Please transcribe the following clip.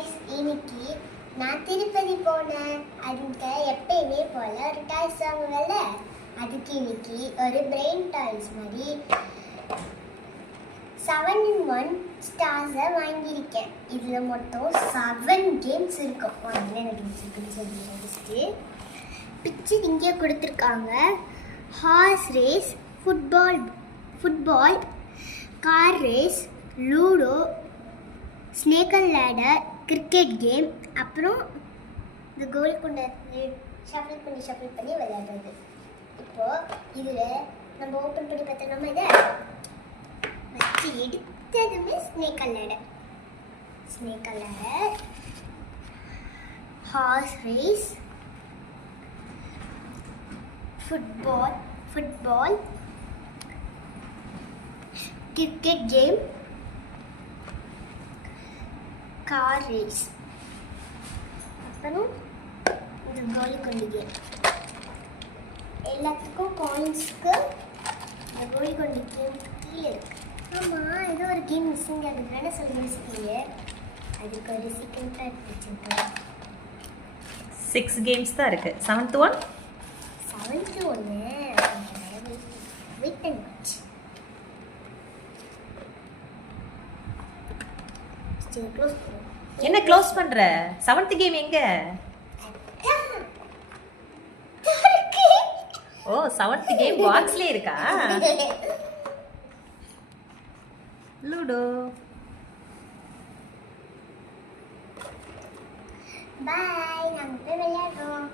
Guys, இன்னைக்கு நான் திருப்பதி போனேன். அதுக்கு எப்பயுமே போல ஒரு டாய்ஸ் வாங்குவேன்ல, அதுக்கு இன்னைக்கு ஒரு பிரெயின் டாய்ஸ் மாதிரி 7-in-1 ஸ்டார்ஸை வாங்கியிருக்கேன். இதில் மொத்தம் 7 கேம்ஸ் இருக்கும். என்னென்ன கேம்ஸ் இருக்குன்னு சொல்லி பிக்சர் இங்கே கொடுத்துருக்காங்க. Hours race, football, car race, ludo, snake and ladder, cricket game, அப்புறம் இந்த கோல் கொண்ட ஷஃபிள் பண்ணி விளையாடுறது. இப்போது இதில் நம்ம ஓப்பன் பண்ணி பார்த்தா நம்ம இதை வச்சு எடுத்ததுமே snake and ladder, horse race, football, cricket game, car race, அப்புறம் இந்த கோலி கொண்டு கேம். எல்லாத்துக்கும் காயின்ஸ்க்கு இந்த கோலி கொண்டு கேம் கீழே இருக்கு. ஆமாம், ஏதோ ஒரு கேம் மிஸ்ஸிங் ஆகுது. என்ன சொல்லி மிஸ்ஸிங்க? அதுக்கு ஒரு சீக்கிரட்டாக எடுத்து வச்சுருக்கேன். 6 கேம்ஸ் தான் இருக்கு. 7th one wait and watch. என்ன க்ளோஸ் பண்ற? 7th கேம் எங்க? ஓ, 7th கேம் பாக்ஸ்லயே இருக்கா? லூடோ. பாய், நாங்க போய் விளையாடுறோம்.